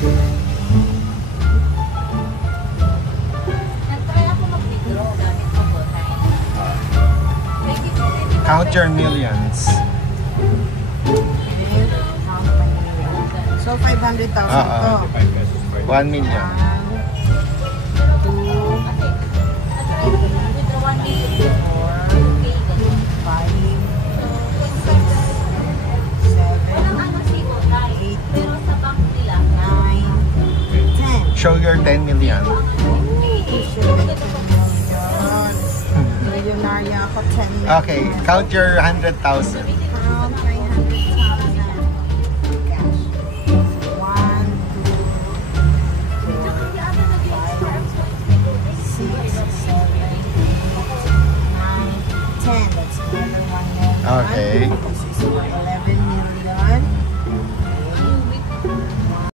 Count your millions. So, 500,000 to. 1 million. 10. Show your 10 million. Millionarya ako, 10 million. Okay, count your 100,000.